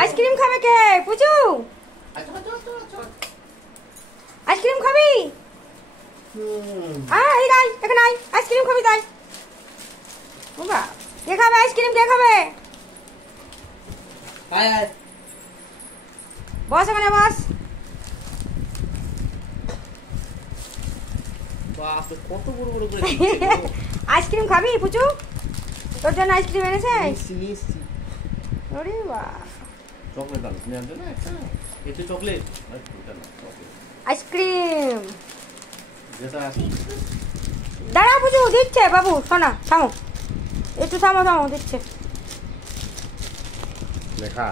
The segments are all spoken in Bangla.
আইসক্রিম খাবে কে পুচু? আইসক্রিম খাবি? আয় আয় এখানে আয়, আইসক্রিম খাবি তাই? বাবা কে খাবে আইসক্রিম? কে খাবে? আয় আয় বস এখানে বস। বাপ রে, কত বড় বড় করে আইসক্রিম খাবি পুচু? তোর জন্য আইসক্রিম এনেছে। মিষ্টি ওরে বাহ, চকলেট দাও, তুমি আনছো না একটা? এটা চকলেট, এটা না চকলেট। আইসক্রিম যেটা আছে দাঁড়াও পুচু, দিচ্ছে বাবু। শোনা থামো একটু, থামো থামো, দিচ্ছে। লেখা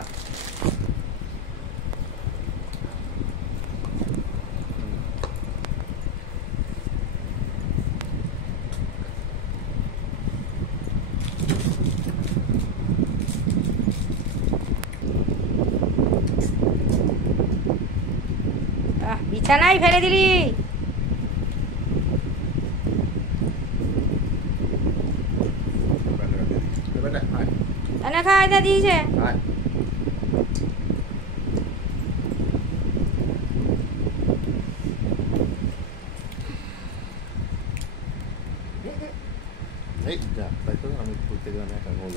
বিছানায় ফেলে দিলি। এনে খাওয়াই দিয়েছে। এই যা, তাই তো আমি ঘুরতে গেলাম একটা গোল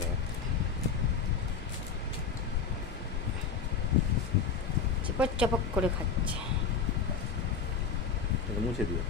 চিপক চাপক করে খাচ্ছে। মুছে দিও।